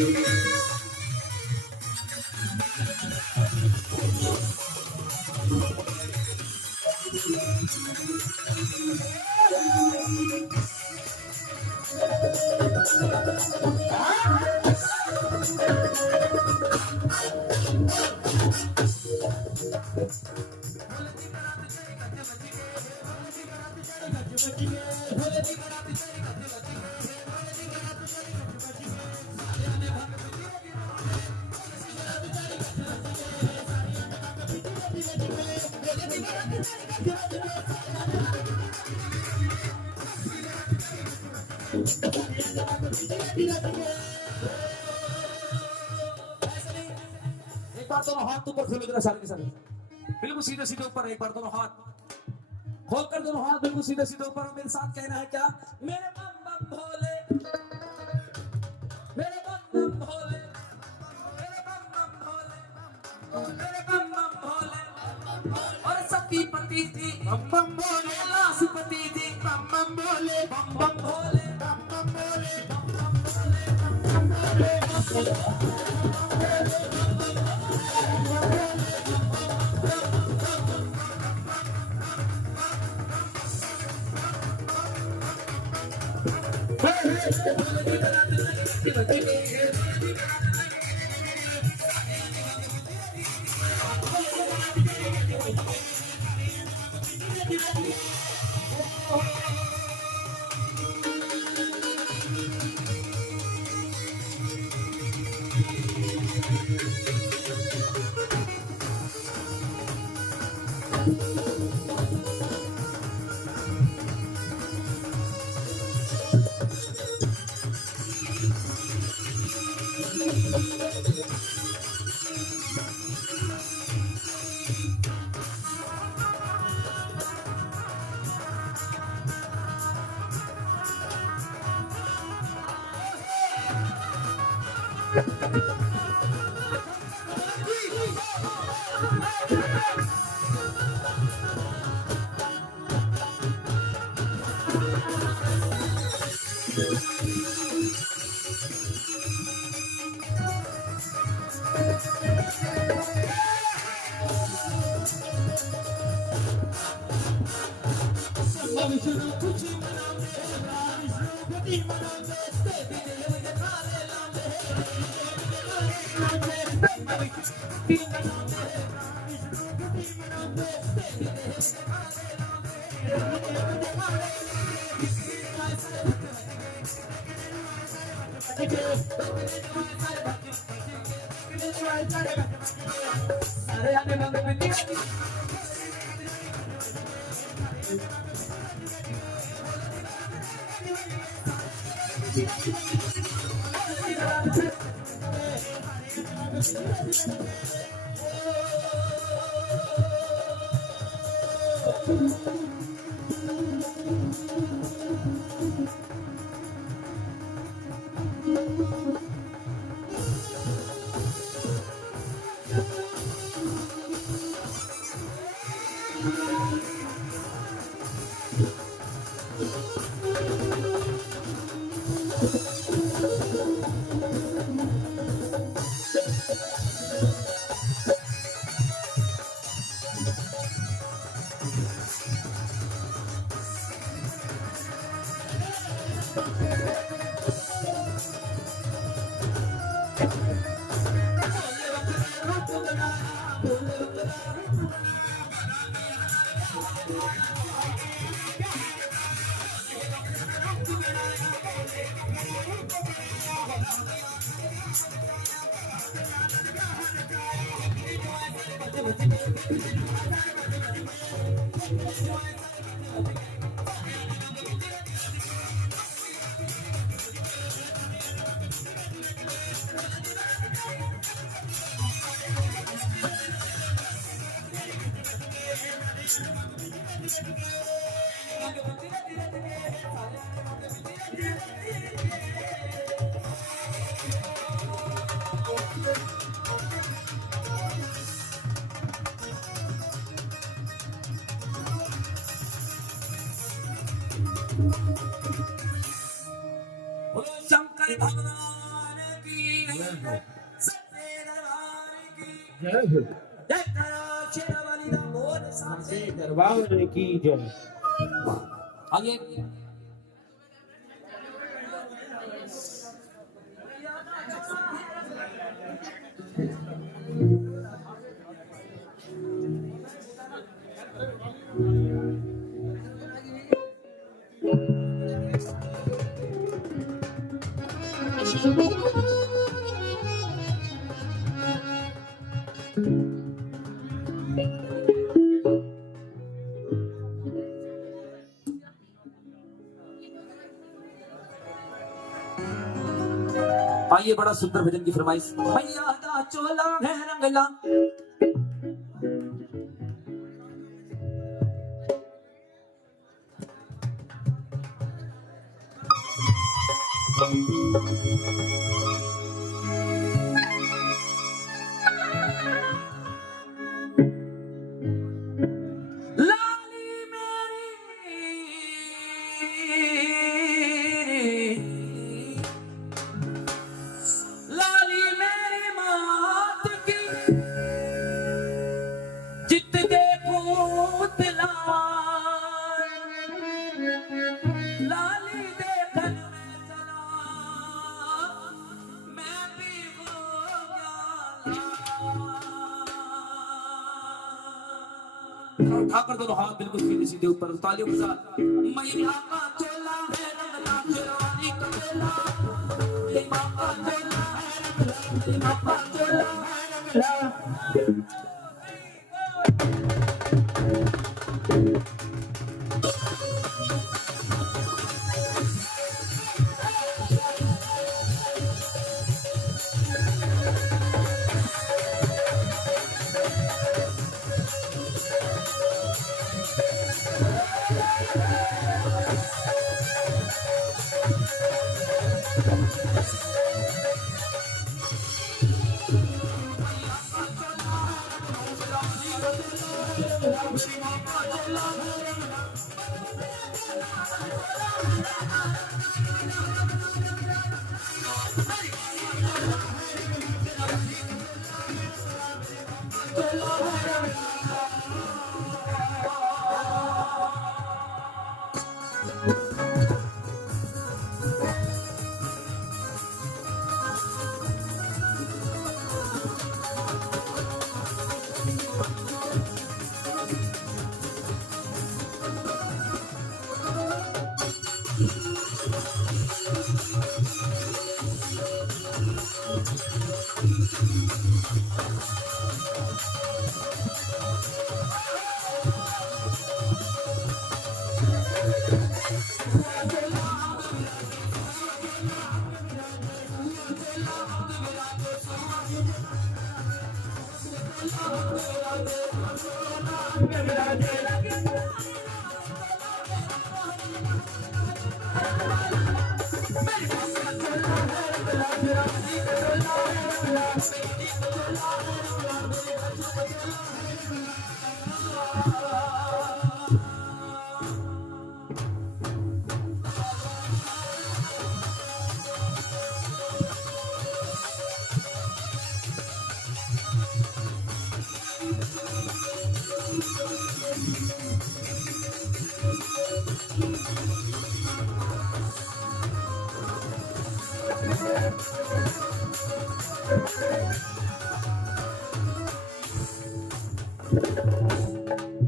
एक बार दोनों हाथ ऊपर खोलो जरा सारे के सारे, बिल्कुल सीधे सीधे ऊपर। एक बार दोनों हाथ खोलकर, दोनों हाथ बिल्कुल सीधे सीधे ऊपर। और मेरे साथ कहना है क्या? मेरे बम बम भोले, मेरे बम बम भोले, मेरे बम बम भोले, मेरे बम बम भोले। और सती पति जी बम बम भोले, लाशपति जी बम बम भोले, बम बम भोले, बम बम भोले, बम बम भोले, बम बम भोले, बम बम भोले। शंकर भगवान की जय हो। जय तारा शेरावाली दा बोल साचे दरबार की जय। आगे आइए, बड़ा सुंदर भजन की फरमाइश। भैया दा चोला है रंगला, लाली मेरी, लाली मेरी मात की, जित देखूं तिलावा, लाली देखन में चला, मैं भी हो गया। उठाकर दोनों हाथ बिल्कुल सीधे सीधे ऊपर, तालियों के साथ। मैया का चोला है रंगला, शेरवानी का चोला, मेरी माँ का चोला है रंगला, मेरी माँ का चोला है रंगला।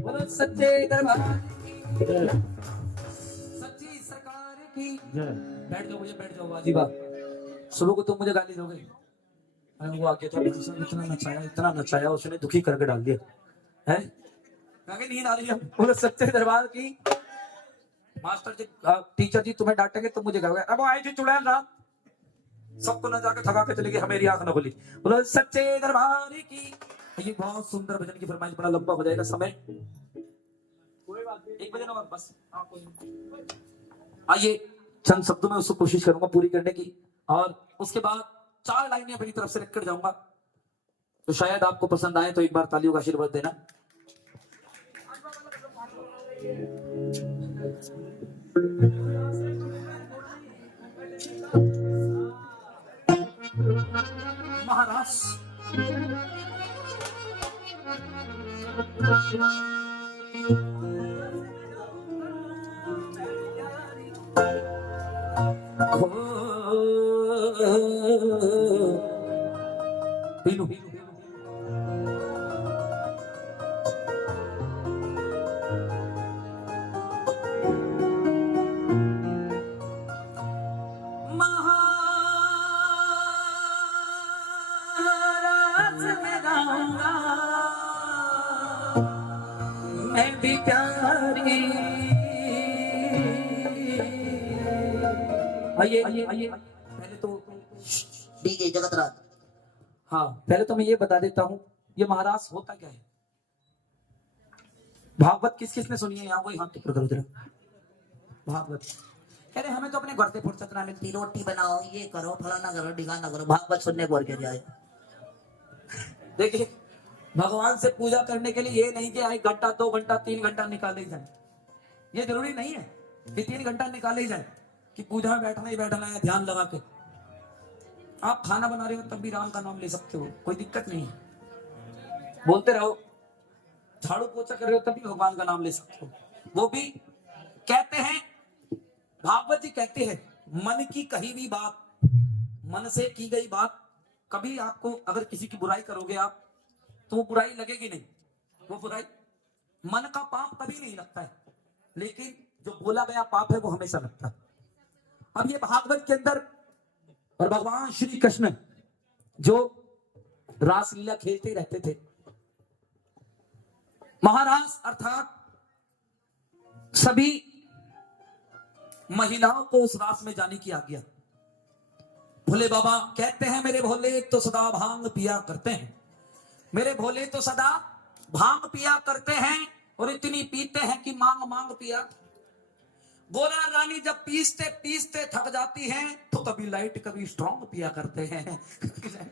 बोलो सच्चे दरबार की, सच्ची सरकार की। बैठ जाओ भैया, बैठ जाओ। वाजिबा सुबह को तुम मुझे गाली दोगे, अरे वो आके तो इतना नचाया उसने, दुखी करके डाल दिया है। कहे नींद आ रही है। बोलो सच्चे दरबार की। मास्टर जी, टीचर जी तुम्हें डांटेंगे, तुम मुझे कहोगे अब आए जी चुड़ैल रात, सबको न जाके थका के चले गए, मेरी आंख न खुली। बोलो सच्चे दरबार की। ये बहुत सुंदर भजन की फरमाइश, बड़ा लंबा हो जाएगा समय, कोई बात नहीं, एक भजन और बस। आइए, चंद शब्दों में उसको कोशिश करूंगा पूरी करने की, और उसके बाद 4 लाइनें अपनी तरफ से लिखकर जाऊंगा, तो शायद आपको पसंद आए। तो एक बार तालियों का आशीर्वाद देना। महाराज पीलू महाराज में गाऊंगा मैं भी प्यारी। आइए आइए आइए पहले तो डीजे जगतराज। हाँ पहले तो मैं ये बता देता हूँ ये महाराज होता क्या है। भागवत किस किस ने सुनी है यहाँ कोई हाथ ऊपर करो जरा। भागवत कह रहे हमें तो अपने घर से फुर्सत ना मिलती। रोटी बनाओ, ये करो, फलाना करो, ढिकाना करो, भागवत सुनने को और क्या जाए। देखिए भगवान से पूजा करने के लिए ये नहीं कि 1 घंटा 2 घंटा 3 घंटा निकाले ही जाए। ये जरूरी नहीं है कि 3 घंटा निकाले ही जाए कि पूजा में बैठना ही बैठना है ध्यान लगा के। आप खाना बना रहे हो तब भी राम का नाम ले सकते हो, कोई दिक्कत नहीं है। बोलते रहो, झाड़ू पोछा कर रहे हो तब भी भगवान का नाम ले सकते हो। वो भी कहते हैं, भागवत जी कहते हैं मन की कही हुई बात, मन से की गई बात, कभी आपको अगर किसी की बुराई करोगे आप तो वो बुराई लगेगी नहीं। वो बुराई मन का पाप कभी नहीं लगता है, लेकिन जो बोला गया पाप है वो हमेशा लगता है। अब ये भागवत के अंदर और भगवान श्री कृष्ण जो रासलीला खेलते रहते थे, महाराज अर्थात सभी महिलाओं को उस रास में जाने की आज्ञा। भोले बाबा कहते हैं मेरे भोले तो सदा भांग पिया करते हैं, मेरे भोले तो सदा भांग पिया करते हैं और इतनी पीते हैं कि मांग मांग पिया। गोरा रानी जब पीसते पीसते थक जाती हैं तो कभी लाइट कभी स्ट्रॉन्ग पिया करते हैं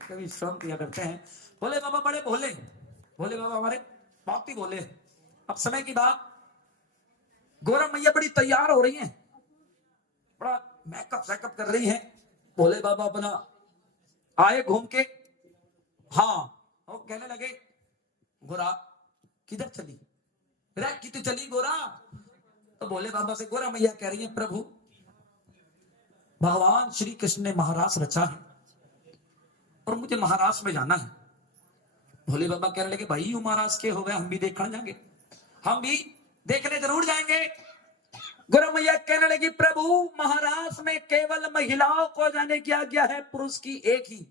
कभी स्ट्रॉन्ग पिया करते हैं। भोले बाबा बड़े भोले, भोले बाबा हमारे बहुत ही भोले। अब समय की बात, गोरा मैया बड़ी तैयार हो रही हैं, बड़ा मेकअप सेकअप कर रही हैं। भोले बाबा अपना आए घूम के, हाँ और कहने लगे गोरा किधर चली, कितनी चली गोरा। तो भोले बाबा से गोरा मैया कह रही है प्रभु भगवान श्री कृष्ण ने महारास रचा है और मुझे महारास में जाना है। भोले बाबा कहने लगे भाई यू महाराज के हो गए, हम भी देखने जाएंगे, हम भी देखने जरूर जाएंगे। गोरा मैया कहने लगी प्रभु महाराज में केवल महिलाओं को जाने की आज्ञा है, पुरुष की एक ही।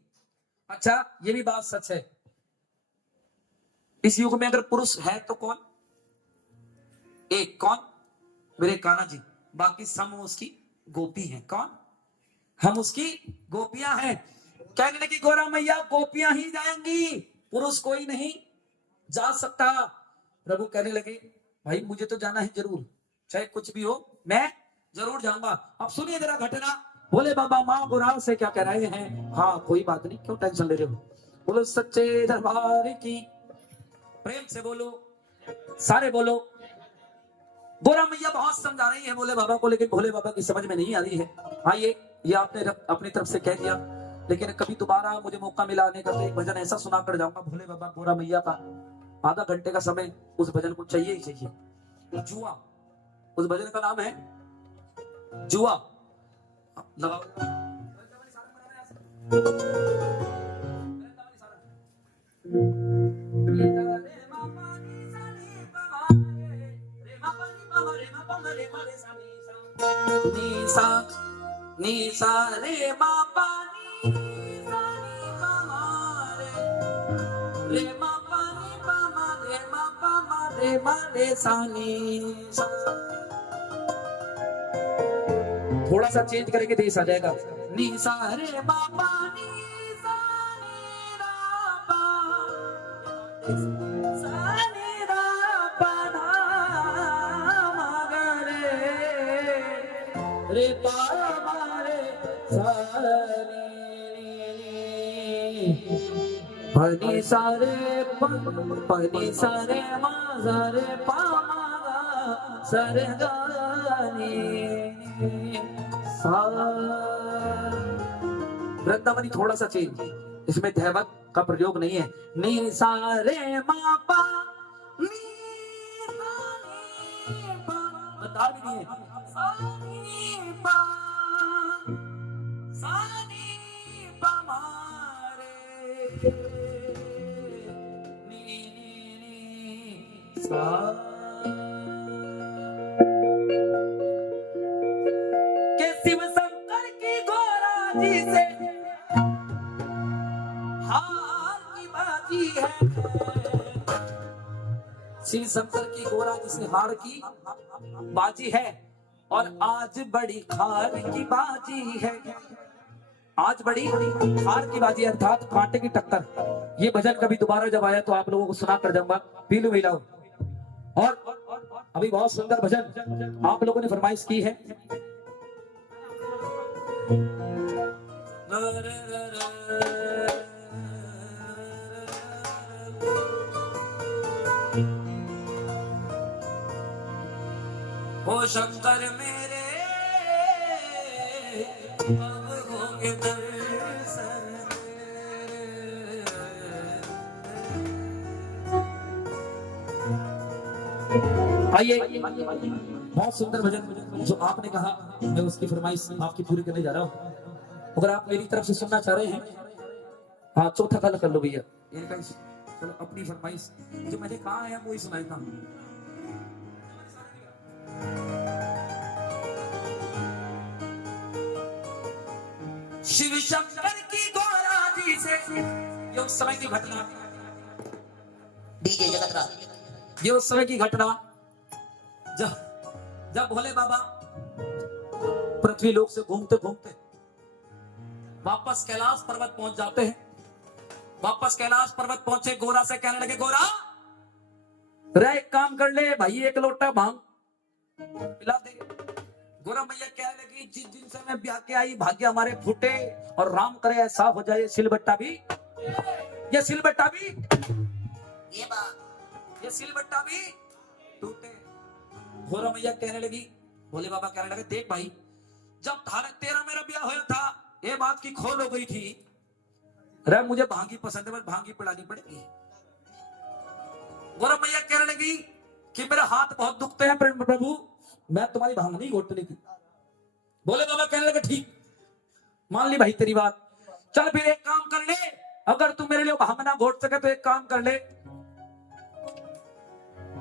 अच्छा ये भी बात सच है, इस युग में अगर पुरुष है तो कौन, एक कौन, मेरे कान्हा जी, बाकी सब उसकी गोपी हैं। कौन, हम उसकी गोपियां हैं। कहने लगी गोरा मैया गोपियां ही जाएंगी, पुरुष कोई नहीं जा सकता। प्रभु कहने लगे भाई मुझे तो जाना है जरूर, चाहे कुछ भी हो मैं जरूर जाऊंगा। अब सुनिए जरा घटना। बोले बाबा माँ गोरा से क्या कह रहे हैं। हाँ कोई बात नहीं, क्यों टेंशन ले रहे हो, बोलो सच्चे दरबार की, प्रेम से बोलो, सारे बोलो। गोरा मैया बहुत समझा रही है भोले बाबा को, लेकिन भोले बाबा की समझ में नहीं आ रही है। आइए ये आपने अपनी तरफ से कह दिया, लेकिन कभी दोबारा मुझे मौका मिला आने का तो एक भजन ऐसा सुना कर जाऊंगा। भोले बाबा गोरा मैया का आधा घंटे का समय उस भजन को चाहिए ही चाहिए। जुआ, उस भजन का नाम है जुआ। लगाओ नीसा नीसा रे मा पा नी सा नी पा मा रे मा पा नी पा मा रे मा पा मा रे मा रे सा नी सा। थोड़ा सा चेंज करेंगे तो आ जाएगा। नी सा रे मा पा नी सा नी रा पा सा नी रा पा धा मा गा रे पा मा रे सा नी पनी सा रे पनी सा रे मा सा रे पा मा गा सा रे गा नी सा। वृंदावनी थोड़ा सा चेंज, इसमें धैवत का प्रयोग नहीं है। नी सा रे मा पा नी तार भी नहीं है। सानी पा मारे नी नी नी सा। के शिव शंकर की गोरा जी से हार की बाजी है। शिव शंकर की गोरा जी से हार की बाजी है और आज बड़ी खार की बाजी है। आज बड़ी हार की बाजी अर्थात कांटे की टक्कर। ये भजन कभी दोबारा जब आया तो आप लोगों को सुना कर जाऊंगा। पीलू मिलाओ। और अभी बहुत सुंदर भजन आप लोगों ने फरमाइश की है। ओ शंकर मेरे अब होंगे दर्शन। आइए बहुत सुंदर भजन जो आपने कहा मैं उसकी फरमाइश आपकी पूरी करने जा रहा हूँ। अगर आप मेरी तरफ से सुनना चाह रहे हैं हाँ चौथा कल कर लो भैया। चलो अपनी फरमाइश जो मैंने कहा है वो ही सुनाएगा। शिव शंकर की गोरा जी से ये उस समय की घटना। डीजे जगतराज। ये उस समय की घटना जब भोले बाबा पृथ्वी लोक से घूमते घूमते वापस कैलाश पर्वत पहुंच जाते हैं। वापस कैलाश पर्वत पहुंचे गोरा से कहने लगे गोरा रे एक काम कर ले भाई एक लोटा भांग पिला दे। गोरा मैया कहने लगी जिस दिन से मैं ब्याह के आई भाग्य हमारे फूटे और राम करे ऐसा हो जाए सिलबट्टा भी ये सिलबट्टा भी ये सिलबट्टा भी टूटे। गोरा मैया कहने लगी भोले बाबा कहने लगे देख भाई जब तेरा मेरा ब्याह हुआ था ये बात की खोल हो गई थी रे मुझे भांगी पसंद है बस भांगी पिलानी पड़ेगी। गोरा मैया कहने लगी कि मेरे हाथ बहुत दुखते हैं प्रभु मैं तुम्हारी भांग नहीं घोटने की। बोले बाबा कहने लगे ठीक मान ली भाई तेरी बात। चल फिर एक काम कर ले अगर तू मेरे लिए भांग ना घोट सके तो एक काम कर ले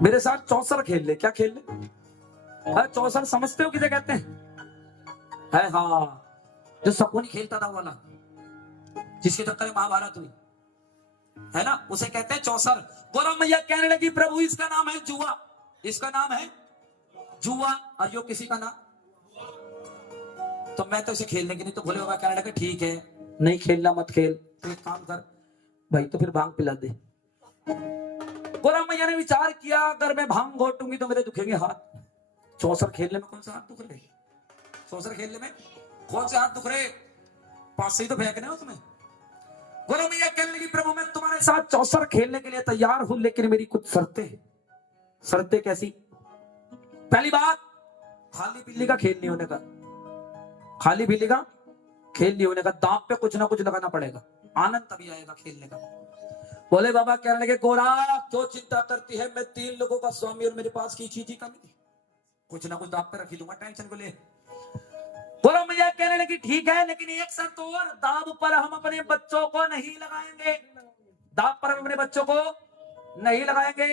मेरे साथ चौसर खेल ले। क्या खेल ले? अरे चौसर समझते हो किसे कहते हैं? है हाँ जो शकुनी खेलता था वाला जिसके चक्कर में महाभारत हुई है ना उसे कहते हैं चौसर। गोरा मैया कहने लगी प्रभु इसका नाम है जुआ। इसका नाम है जुआ और यो किसी का नाम तो मैं तो इसे खेलने की नहीं। तो भोले बाबा कहने लगे ठीक है नहीं खेलना मत खेल तो एक काम कर भाई तो फिर भांग पिला दे। गोरा मैया ने विचार किया अगर मैं भांग घोटूंगी तो मेरे दुखेंगे हाथ। चौसर खेलने में कौन सा हाथ दुख रहे? चौसर खेलने में कौन से हाथ दुख रहे? पांच से ही तो फेंकने उसमें। गोरा मैया कहने लगी प्रभु मैं तुम्हारे साथ चौसर खेलने के लिए तैयार हूं लेकिन मेरी कुछ शर्तें हैं। शर्तें कैसी? पहली बात खाली बिल्ली का खेल नहीं होने का। खाली बिल्ली का खेल नहीं होने का दांत पे कुछ ना कुछ लगाना पड़ेगा आनंद तभी आएगा खेलने का। बोले बाबा कहने लगे गोरा जो चिंता करती है मैं 3 लोगों का स्वामी और मेरे पास की चीज ही कमी कुछ ना कुछ दांत पे रखी दूंगा टेंशन को ले। गोरा मैया कहने लगी ठीक है लेकिन एक शर्त और दाव पर हम अपने बच्चों को नहीं लगाएंगे। दाव पर हम अपने बच्चों को नहीं लगाएंगे।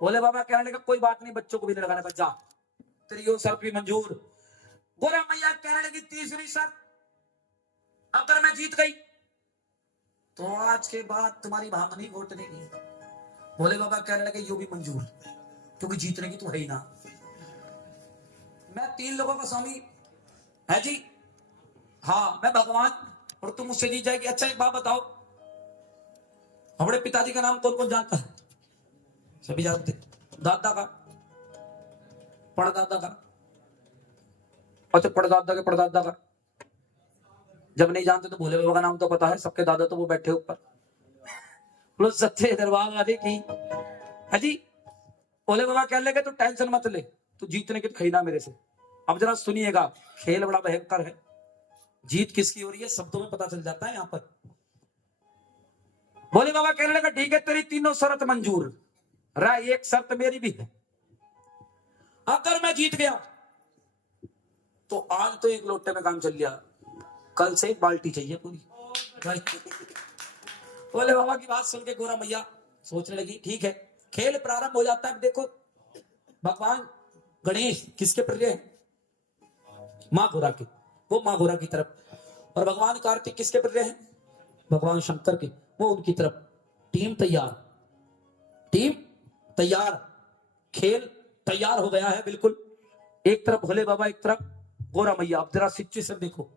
बोले बाबा कहने लगे कोई बात नहीं बच्चों को भी नहीं लगाने का जा तेरी यो शर्त भी मंजूर। गोरा मैया कहने लगी तीसरी शर्त अगर मैं जीत गई तो आज के बाद तुम्हारी भांग नहीं घोटने की। भोले बाबा कहने लगे यो भी मंजूर क्योंकि जीतने की तो है ही ना। मैं 3 लोगों का स्वामी है जी हाँ मैं भगवान और तुम मुझसे जीत जाएगी। अच्छा एक बात बताओ हमारे पिताजी का नाम कौन कौन जानता है? सभी जानते। दादा का पड़दादा का अच्छा पड़दादा के पड़दादा का जब नहीं जानते तो भोले बाबा का नाम तो पता है सबके दादा तो वो बैठे ऊपर बोलो सच्चे दरबार वाले की है जी। भोले बाबा कह लेंगे तो टेंशन मत ले तू जीतने की खरीदा मेरे से। अब जरा सुनिएगा खेल बड़ा भयंकर है। जीत किसकी हो रही है शब्दों में पता चल जाता है यहाँ पर। भोले बाबा कहने लगा ठीक है तेरी तीनों शर्त मंजूर रहा एक शर्त मेरी भी है। अगर मैं जीत गया तो आज तो एक लोटे में काम चल गया, कल से एक बाल्टी चाहिए पूरी। भोले बाबा की बात सुन के गोरा मैया सोचने लगी, ठीक है खेल प्रारंभ हो जाता है। देखो भगवान गणेश किसके प्रिय है? माँ गोरा के, वो माँ गोरा की तरफ, और भगवान कार्तिक किसके प्रिय है? भगवान शंकर के, वो उनकी तरफ। टीम तैयार, टीम तैयार, खेल तैयार हो गया है बिल्कुल। एक तरफ भोले बाबा, एक तरफ गोरा मैया। अब जरा सिचुएशन देखो,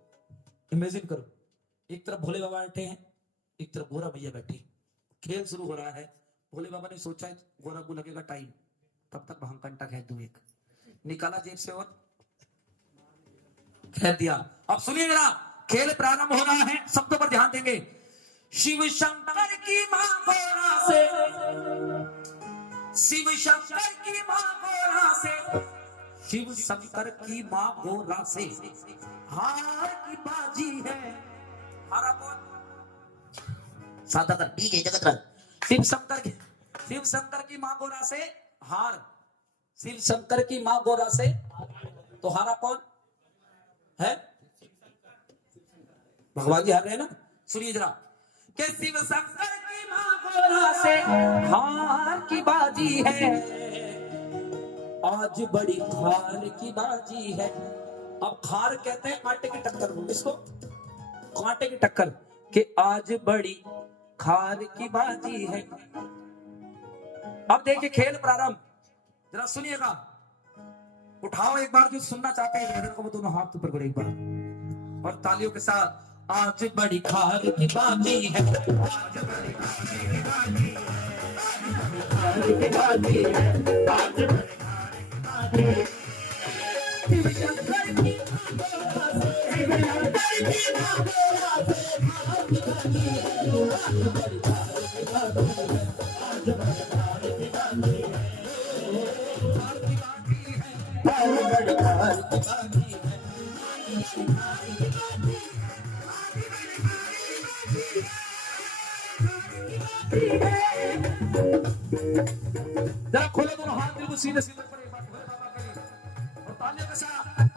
इमेजिन करो, एक तरफ भोले बाबा बैठे हैं, एक तरफ गोरा मैया बैठी। खेल शुरू हो रहा है। भोले बाबा ने सोचा है गोरा को लगेगा टाइम, तब तक भांग कंटा खेल दूं, एक निकाला जेब से और खेल दिया। अब सुनिए जरा, खेल प्रारंभ हो रहा है, शब्दों पर ध्यान देंगे। शिव शंकर की मां गोरा से, शिव शंकर की मां गोरा से, शिव शंकर की मां गोरा से हार की बाजी है। हारा कौन? साधा कर ठीक है जगत रह। शिव शंकर की मां गोरा से हार, शिव शंकर की मां गोरा से, तो हारा कौन है? भगवान जी हार रहे हैं ना। सुनिए जरा, कि शिव शंकर की मां गोरा से हार की बाजी है, आज बड़ी खार की बाजी है। अब खार कहते हैं आटे की टक्कर को, इसको कांटे की टक्कर, कि आज बड़ी खार की बाजी है। अब देखिए खेल प्रारंभ, जरा सुनिएगा, उठाओ एक बार जो सुनना चाहते हैं को, वो दोनों हाथ ऊपर करो एक बार और तालियों के साथ। आज बड़ी खार की बाजी है, आज बड़ी खार की बाजी है, आज बड़ी खार की बाजी है, आज बड़ी खार की बाजी है। शिव शंकर की गोरा से, शिव शंकर की गोरा से हार की बाजी है, आज बड़ी खार की बाजी है, आज बड़ी खार की बाजी है, खार की बाजी है, आज बड़ी खार की बाजी है। जरा खोलो दोनों हाथ बिल्कुल सीधे सीधे ऊपर एक बार भोले बाबा के लिए और तालियों के साथ 1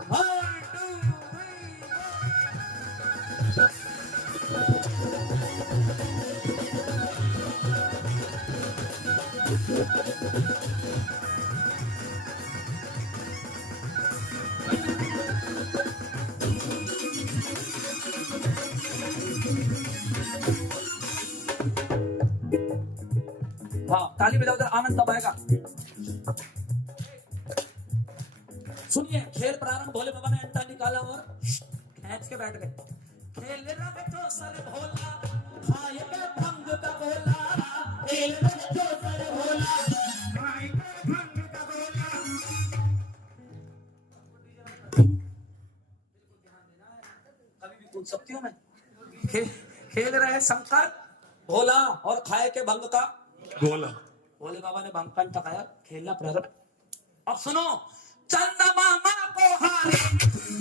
हाँ ताली बजाओ, उधर आनंद तब आएगा। सुनिए खेल प्रारंभ, भोले बाबा ने अंटा निकाला और खींच के बैठ गए। खेल रंग तो सर भोला, खाए के भंग का गोला, खेल रंग तो सर भोला, खाए के भंग का गोला। कभी भी पूछ सकती हूँ मैं। खेल रहे शंकर भोला और खाए के भंग का गोला। भोले बाबा ने भंग कंटा खाया, खेलना प्रारंभ। अब सुनो, चंदा मामा को हारे,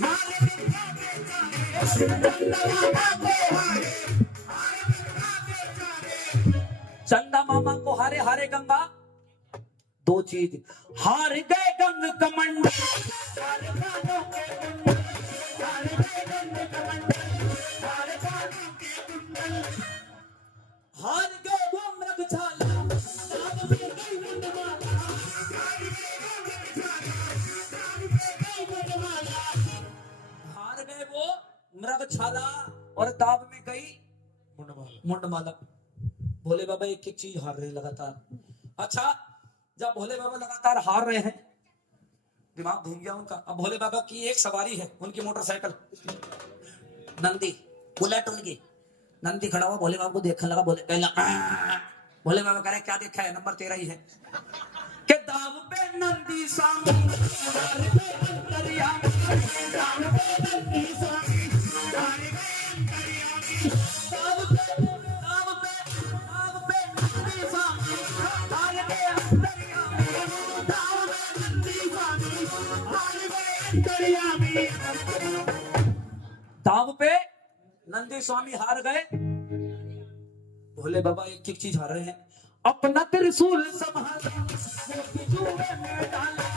हारे चंदा मामा को हारे, हारे गंगा दो चीज, हार गए गंग कमंड, हार गए वो मृगशाला, हार गए वो मृगशाला और दाब में गई मुंडमाला। भोले बाबा एक एक चीज हार रहे लगातार। अच्छा, जब भोले बाबा लगातार हार रहे हैं, दिमाग घूम गया उनका। अब भोले बाबा की एक सवारी है, उनकी मोटरसाइकिल नंदी, बुलेट उनकी। नंदी खड़ा हुआ, भोले बाबा को देखने लगा। भोले बाबा कह रहे क्या देखा है, नंबर 13 ही है। के दाव पे नंदी स्वामी, हार गए अंतर्यामी, दाव पे नंदी स्वामी, हार गए अंतर्यामी, दाव पे नंदी स्वामी, हार गए अंतर्यामी, दाव पे नंदी स्वामी, हार गए अंतर्यामी। दाव पे नंदी स्वामी हार गए। भोले बाबा एक एक चीज हार रहे हैं। अपना त्रिशूल संभाला, में डाला,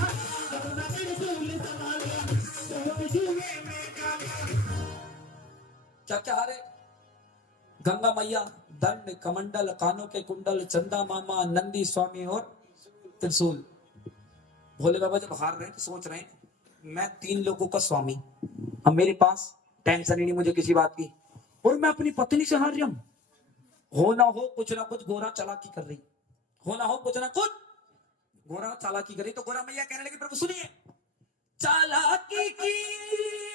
क्या क्या हारे? गंगा मैया, दंड, कमंडल, कानों के कुंडल, चंदा मामा, नंदी स्वामी और त्रिशूल। भोले बाबा जब हार रहे हैं तो सोच रहे हैं मैं 3 लोगों का स्वामी, अब मेरे पास टेंशन ही नहीं मुझे किसी बात की, और मैं अपनी पत्नी से हार रहा हूं। हो ना हो कुछ ना कुछ गोरा चालाकी कर रही, हो ना हो कुछ ना कुछ गोरा चालाकी करी। तो गोरा मैया कहने लगी प्रभु सुनिए, चालाकी की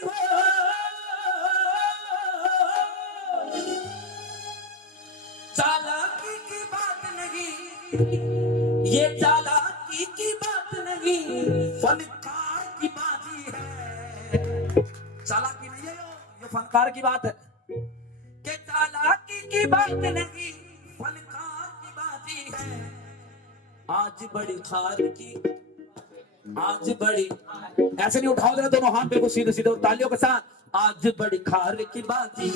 हो, चालाकी की बात नहीं, ये चालाकी की बात नहीं, फनकार की बाजी है। चालाकी नहीं है ये फनकार की बात है। कि चालाकी की बात नहीं, फनकार की बाजी है। आज बड़ी खार की, आज बड़ी, ऐसे नहीं उठाओ जरा दोनों हाथ बिल्कुल सीधे सीधे तालियों के साथ। आज बड़ी खार की बाजी,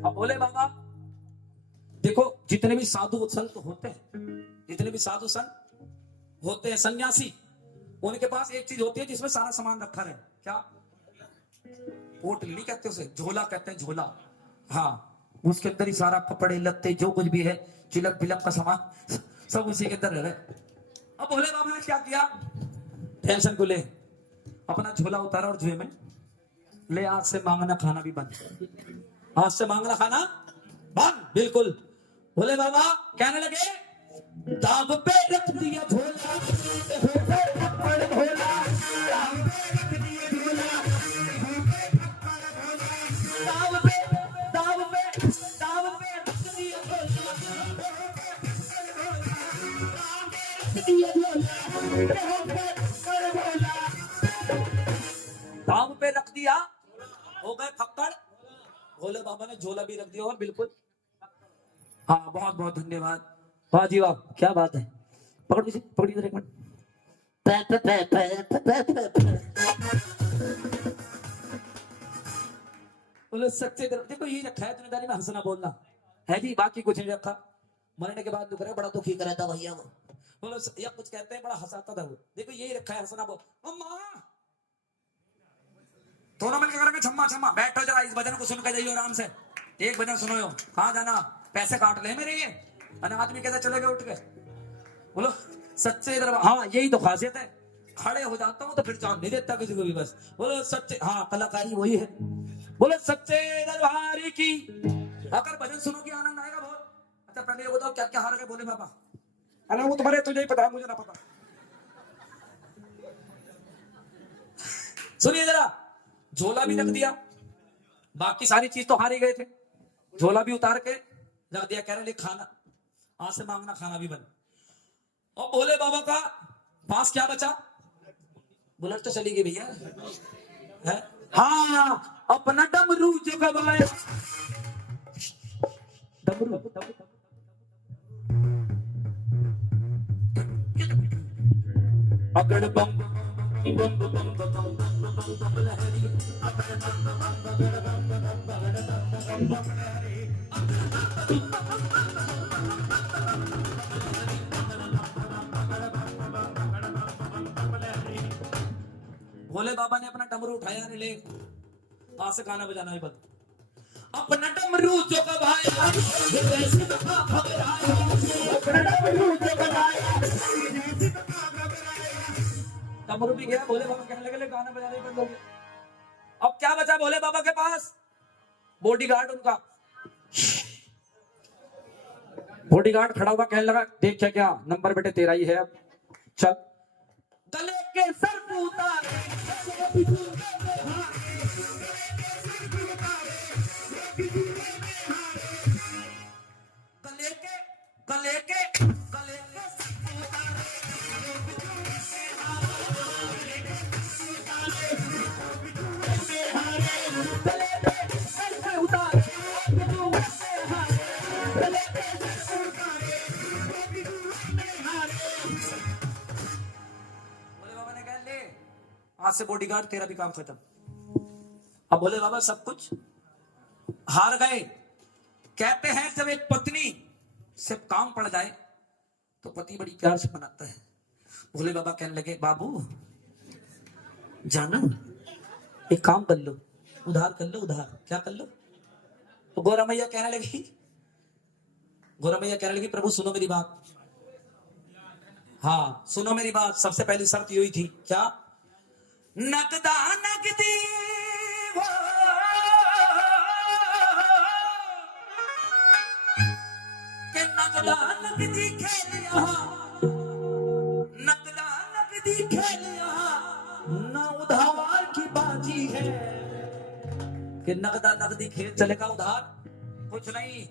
अब बोले बाबा देखो जितने भी साधु संत होते हैं, जितने भी साधु संत होते हैं सन्यासी, उनके पास एक चीज होती है जिसमें सारा सामान रखा रहे। क्या? पोटली नहीं कहते उसे, झोला कहते हैं, झोला। हाँ, उसके अंदर ही सारा कपड़े लत्ते जो कुछ भी है, चिलक बिलक का सामान सब उसी के अंदर रहे। अब भोले बाबा ने क्या किया, टेंशन को ले अपना झोला उतारा और जुए में ले, आज से मांगना खाना भी बंद, आज से मांगना खाना बंद बिल्कुल। भोले बाबा कहने लगे दाव पे रख दिया झोला, थप्पड़ भोला, दाव पे रख दिया झोला, दाव पे दाव पे दाव पे रख दिया झोला, दाव पे रख दिया, हो गए फक्कड़। भोले बाबा ने झोला भी रख दिया और बिल्कुल। हाँ बहुत बहुत धन्यवाद, वाह जी वाह, क्या बात है। पकड़ पकड़ी एक मिनट। बोलो सच्चे देखो यही रखा है दुनियादारी में, हंसना बोलना है जी, बाकी कुछ नहीं रखा। मरने के बाद दुख रहा, बड़ा दुखी कर रहता भैया वो। बोलो या कुछ कहते हैं बड़ा हंसाता था वो, देखो यही रखा है हंसना बोल। अम्मा दोनों मिलकर करेंगे छम्मा छम्मा, बैठो जरा इस भजन को सुन कर जाइयो आराम से, एक भजन सुनो यो, कहाँ जाना, पैसे काट ले मेरे ये, अने आदमी कैसे चले गए उठ के। बोलो सच्चे दरबार, हाँ यही तो खासियत है, खड़े हो जाता हूँ तो फिर जान नहीं देता किसी को भी बस। बोलो सच्चे, हाँ कलाकारी वही है। बोलो सच्चे दरबार की, अगर भजन सुनोगे आनंद आएगा बहुत। अच्छा पहले ये बताओ क्या क्या हार गए बोले बाबा? अरे वो तुम्हारे तुझे ही पता है, मुझे ना पता। सुनिए जरा, झोला भी रख दिया, बाकी सारी चीज तो हार ही गए थे, झोला भी उतार के रख दिया, कह रहे खाना आज से मांगना खाना भी बंद। और भोले बाबा का पास क्या बचा? बुलेट तो चली गई भैया है? हाँ अपना डमरू जो गवाया, डमरू अगड़ बम भोले बाबा ने अपना डमरू उठाया, ले आज से गाना बजाना ही बंद। अपना डमरू जो गवाया, अपना डमरू जो गवाया, डमरू भी गया। भोले बाबा कहने लगे गाना बजाना ही बंद हो गया। अब क्या बचा भोले बाबा के पास? बॉडीगार्ड उनका, बॉडीगार्ड खड़ा हुआ कहने लगा देख क्या क्या नंबर बेटे तेरा ही है, अब चल। गले के सर पे उतारे, गले के गले के गले के सर पे उतारे, आज से बॉडीगार्ड तेरा भी काम खत्म। अब भोले बाबा सब कुछ हार गए, कहते हैं जब एक पत्नी से काम पड़ जाए तो पति बड़ी प्यार से मनाता है। भोले बाबा कहने लगे बाबू जाना एक काम कर लो, उधार कर लो, उधार क्या कर लो। तो गौरा मैया कहने लगी प्रभु सुनो मेरी बात, हाँ सुनो मेरी बात। सबसे पहली शर्त यही थी क्या, नगदा नगदी हो के नगदा नगदी खेल यहाँ, नगदा नगदी खेल यहाँ, ना उधार की बाजी है कि नगदा नगदी खेल चलेगा, उधार कुछ नहीं।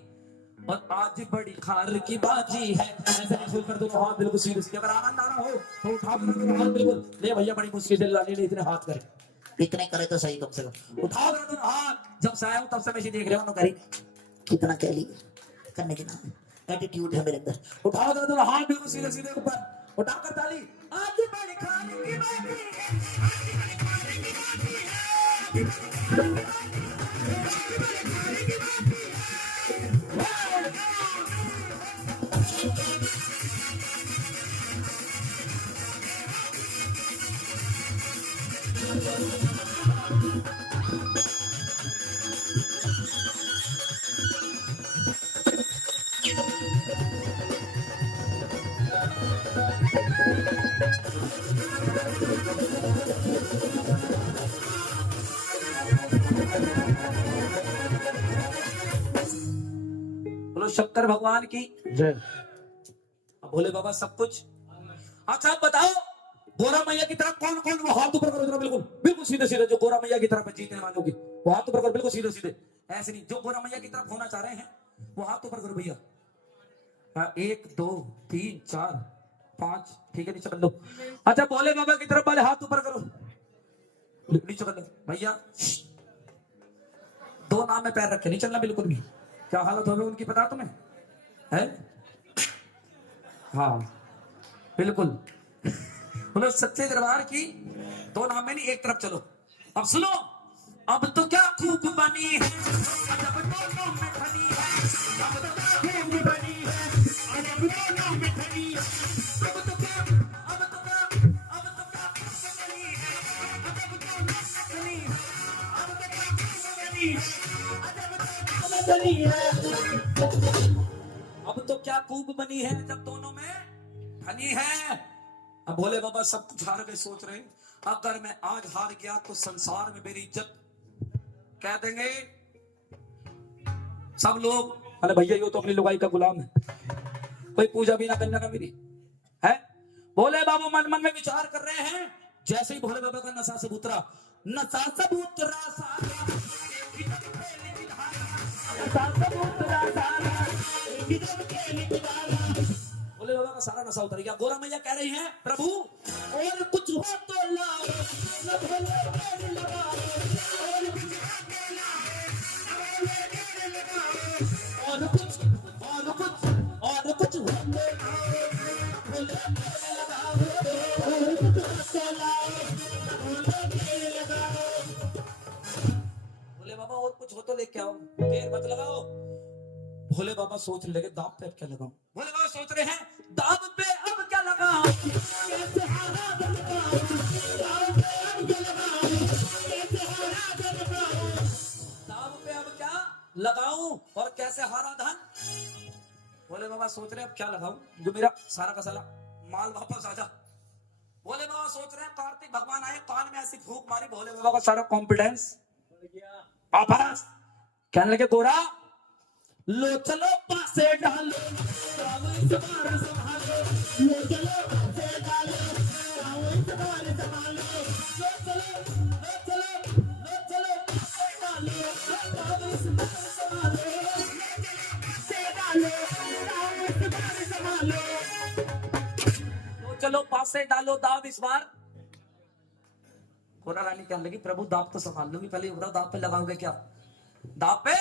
और आज बड़ी खार की बाजी है। ऐसे नहीं कर दो हाथ बिल्कुल सीधे सीधे। अगर आनंद आ रहा हो तो उठा दो हाथ बिल्कुल। ले भैया बड़ी मुश्किल से लाने ने इतने हाथ करे, इतने करे तो सही कम से कम। उठा दो हाथ। जब से आया हूं तब से मैं इसे देख रहा हूं करी कितना कह ली करने के नाम एटीट्यूड है मेरे अंदर। उठा दो हाथ बिल्कुल सीधे सीधे ऊपर उठाकर ताली। आज बड़ी खार की बाजी बोलो शंकर भगवान की जय। अब भोले बाबा सब कुछ। अच्छा आप बताओ गोरा मैया की तरफ कौन कौन, वो हाथ ऊपर करो जरा बिल्कुल बिल्कुल सीधे सीधे। जो गोरा मैया की तरफ है जीतने वालों की वो हाथ ऊपर करो बिल्कुल सीधे सीधे। ऐसे नहीं, जो गोरा मैया की तरफ होना चाह रहे हैं वो हाथ ऊपर करो भैया। 1 2 3 4 5 ठीक है नीचे कर लो। अच्छा भोले बाबा की तरफ वाले हाथ ऊपर करो नीचे कर लो भैया। दो नाम में पैर रखे, नहीं चलना बिल्कुल भी। क्या हालत होगी उनकी पता तुम्हें है? हाँ बिल्कुल। बोलो सच्चे दरबार की दो नाम में नहीं, एक तरफ चलो। अब सुनो, अब तो क्या खूब बनी है जब दोनों में ठनी है, अब तो क्या खूब बनी है जब दोनों में ठनी है, अब तो क्या खूब बनी है जब दोनों में ठनी है, अब तो क्या खूब बनी है अब तो क्या खूब बनी है जब दोनों में ठनी है। अब भोले बाबा सब कुछ हार गए, सोच रहे अगर मैं आज हार गया तो संसार में मेरी इज्जत कह देंगे सब लोग, अरे भैया ये तो अपनी लुगाई का गुलाम है, कोई पूजा भी ना करने का मेरी है। भोले बाबा मन मन में विचार कर रहे हैं। जैसे ही भोले बाबा का नशा सब उतरा, नशा सब उतरा सारा भोले बाबा का सारा नशा उतर गया। गोरा मैया कह रही हैं प्रभु और कुछ हो तो लाओ, न भोले के लगाओ, और कुछ हो तो लाओ, और कुछ हो तो लाओ, भोले के लगाओ, और कुछ हो तो लाओ, भोले के लगाओ। भोले बाबा और कुछ हो तो लेके आओ, देर मत लगाओ। भोले बाबा सोच लगे दाव पे अब क्या लगाऊं। भोले बाबा सोच रहे हैं दाव पे अब क्या लगाऊं, कैसे हारा धन पाऊं, दाव पे अब क्या लगाऊं, कैसे हारा धन पाऊं, दाव पे अब क्या लगाऊं और कैसे हारा धन। भोले बाबा सोच रहे हैं अब क्या लगाऊं जो मेरा सारा का सारा माल वापस आ जा। भोले बाबा सोच रहे हैं कार्तिक भगवान आए, कान में ऐसी फूंक मारी, भोले बाबा का सारा कॉन्फिडेंस वापस। कहने लगे गोरा लो चलो पासे डालो, संभालो, लो चलो पासे डालो, संभालो, लो चलो पासे डालो, संभालो। लो चलो पासे डालो दाव इस बार। कोरा रानी कहने लगी प्रभु दाव तो संभाल लूंगी, पहले ये बताओ दाव पे लगाओगे क्या, दाव पे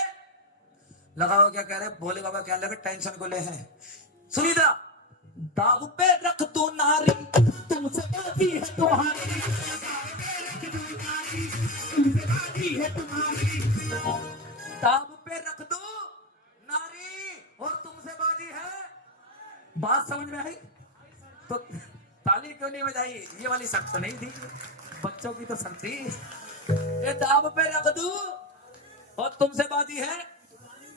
लगाओ क्या। कह रहे भोले बाबा कहने लगे टेंशन को ले हैं, सुनिए जरा। दाव पे रख दो नारी तुमसे बाकी है तुम्हारी, दाव पे रख दो नारी बात समझ में आई? तो ताली क्यों नहीं बजाई? ये वाली शर्त तो नहीं थी, बच्चों की तो शर्त थी। ये दाव पे रख दूं और तुमसे बाजी है,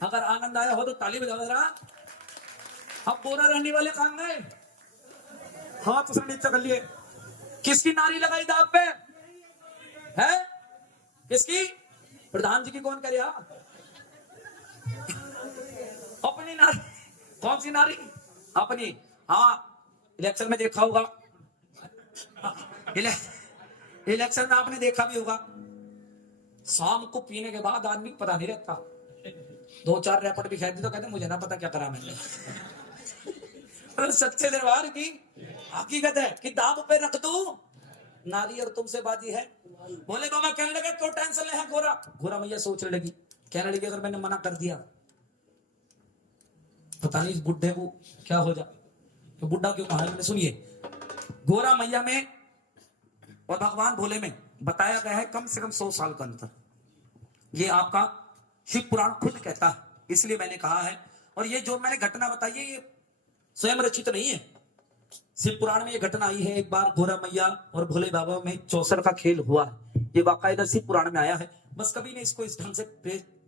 अगर आनंद आया हो तो ताली बजाओ जरा। अब बोरा रहने वाले कहां गए? हाथ उसने नीचे कर लिए। किसकी नारी लगाई दाव पे है? किसकी? प्रधान जी की। कौन करेगा? अपनी नारी। कौन सी नारी? अपनी। हाँ, इलेक्शन में देखा होगा, इलेक्शन में आपने देखा भी होगा, शाम को पीने के बाद आदमी को पता नहीं रहता, 2-4 रैपट भी खाई थी तो कहते मुझे ना पता क्या करा मैंने। सच्चे दरबार की हकीकत है कि दाव पे रख दूं नारी और तुमसे बाजी है। बोले बाबा कहने लगे क्यों टेंशन ले है गोरा? गोरा मैया सोचने लगी, कहने लगी अगर मैंने मना कर दिया पता नहीं इस बुढ़े को क्या हो जा। तो बुढ़ा क्यों कहा मैंने? सुनिए, गोरा मैया में और भगवान भोले में बताया गया है कम से कम 100 साल का अंतर। ये आपका शिव पुराण खुद कहता है, इसलिए मैंने कहा है। और ये जो मैंने घटना बताई है ये स्वयं रचित नहीं है, शिव पुराण में ये घटना आई है। एक बार गोरा मैया और भोले बाबा में चौसर का खेल हुआ है, ये बाकायदा शिव पुराण में आया है। बस कभी ने इसको इस ढंग से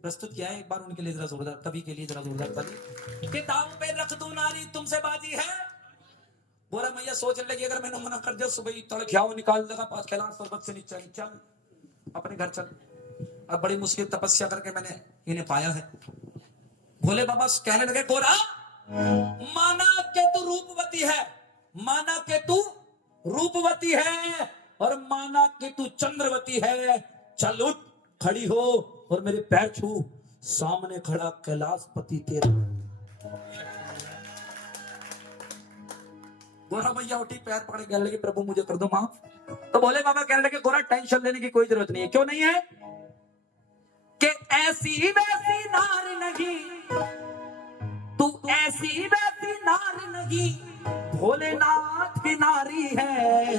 प्रस्तुत किया है। एक बार उनके लिए जरा जोरदार, कभी के लिए जरा जोरदार ताली। कि दाव पे रख दूं नारी तुमसे बाजी है। गोरा मैया सोचने लगी अगर मैंने मना कर दिया सुबह तड़ख्याओ निकाल देगा 5 कैलाश पर्वत से नीचे, चल अपने घर चल। अब बड़ी मुश्किल तपस्या करके मैंने इन्हें पाया है। भोले बाबा कहने लगे गोरा माना के तू रूपवती है, माना के तू रूपवती है और माना के तू चंद्रवती है, चल उठ खड़ी हो और मेरे पैर छू, सामने खड़ा कैलाशपति तेरा। गोरा मैया उठी, पैर पकड़ के कहने लगी प्रभु मुझे कर दो माफ। तो भोले बाबा कहने लगे गोरा टेंशन लेने की कोई जरूरत नहीं है। क्यों नहीं है? कि ऐसी वैसी नार नहीं तू, ऐसी वैसी नार नहीं भोलेनाथ की नारी है।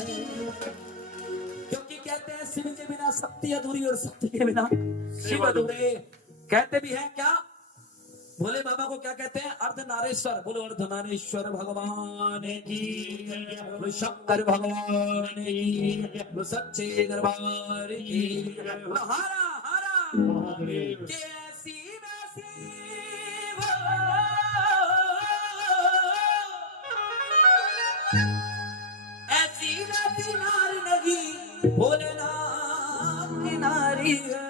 क्योंकि कहते हैं शिव के बिना शक्ति अधूरी और शक्ति के बिना शिव अधूरे। कहते भी हैं क्या भोले बाबा को? क्या कहते हैं? अर्धनारेश्वर। बोलो अर्धनारेश्वर भगवान की, बोलो शंकर भगवान की, बोलो सच्चे दरबार की, बोलो हारा हारा। कि ऐसी वैसी ऐसी वैसी नारी नहीं भोलेनाथ की नारी है।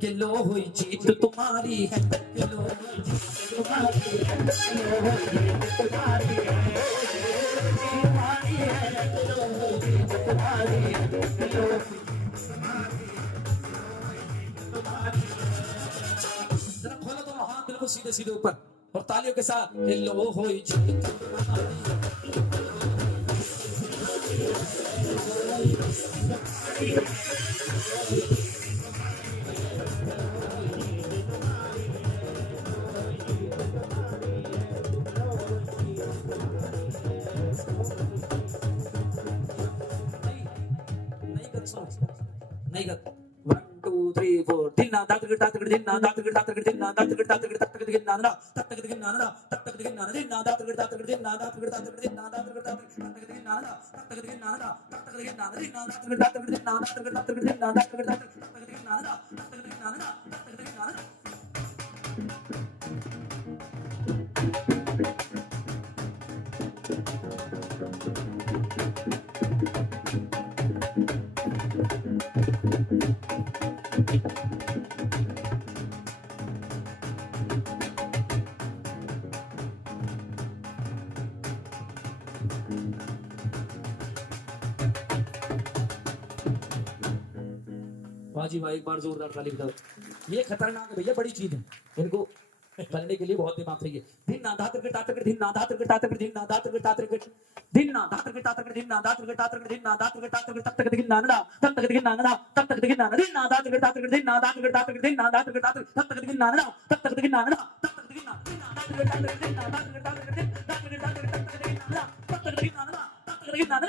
कि लो हुई जीत तुम्हारी है, कि लो हुई जीत तुम्हारी है, कि लो हुई जीत तुम्हारी है, तुम्हारी है, कि लो हुई जीत तुम्हारी है, कि लो हुई जीत तुम्हारी है। जरा खोलो दोनों हाथ बिल्कुल सीधे सीधे ऊपर और तालियों के साथ, कि लो हुई जीत नहीं कर 1 2 3 4 दिना दातगड़ दातगड़ दिना दातगड़ दातगड़ दिना दातगड़ दातगड़ तक दिना नाना तक दिना नाना तक दिना नाना दिना दातगड़ दातगड़ दिना दातगड़ दातगड़ दिना दातगड़ दातगड़ तक दिना नाना तक दिना नाना तक दिना नाना दिना दातगड़ दातगड़ दिना दातगड़ दातगड़ दिना दातगड़ दातगड़ तक दिना नाना तक दिना नाना तक दिना नाना। बाजी भाई एक बार जोरदार ताली बजाओ। ये खतरनाक है भैया, बड़ी चीज है, इनको करने के लिए बहुत दिमाग चाहिए। दिन ना दातगड़ दातगड़ दिन ना दातगड़ दातगड़ दिन ना दातगड़ दातगड़ दिन ना दातगड़ दातगड़ दिन ना दातगड़ दातगड़ दिन ना दातगड़ दातगड़ तक तक दिन नाना तक तक दिन नाना तक तक दिन नाना दिन ना दातगड़ दातगड़ दिन ना दातगड़ दातगड़ दिन ना दातगड़ दातगड़ तक तक दिन नाना तक तक दिन नाना तक तक दिन नाना दातगड़ दातगड़ दिन ना दातगड़ दातगड़ दिन दातगड़ दातगड़ तक तक दिन नाना तक तक दिन नाना तक तक दिन नाना।